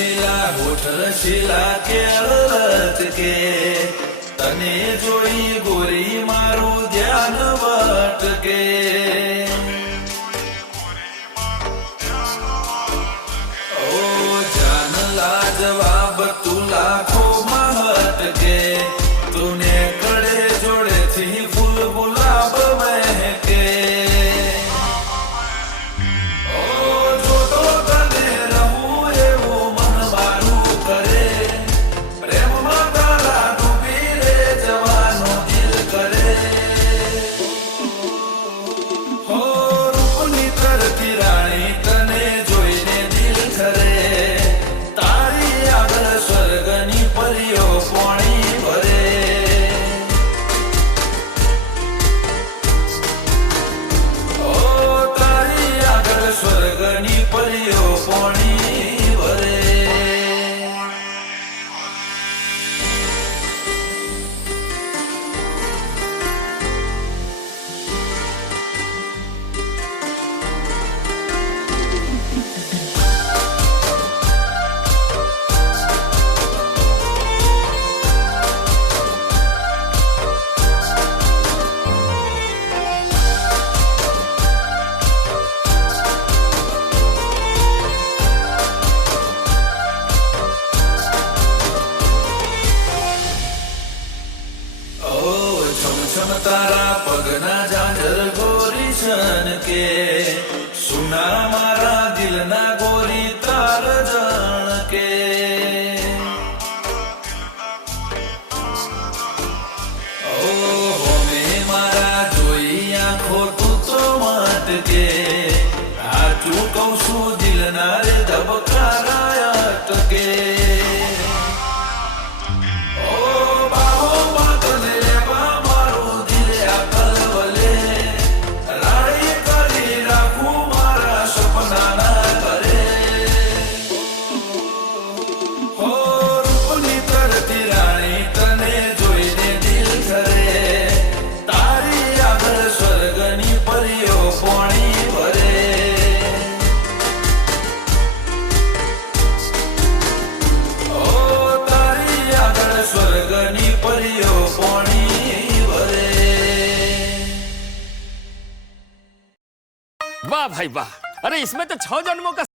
રસીલા હોઠ રસીલા કેળત કે તને જોઈ ગોરી મારું ધ્યાન ભટકે ઓ જાન લાજવાબ તું લાખો મહટકે તુને કડે જોડેથી ફૂલ ગુલાબ મહેકે તારા પગના ઝાંઝર ગોરી છન કે સુના મારા દિલના ગોરી તાર જાણ કે ઓ હોમે મારા જોઈ આંખો તું તો માટકે સાચું કહું છું દિલના રે ધબકારા અટકે वाह भाई वाह, अरे इसमें तो 6 जन्मों का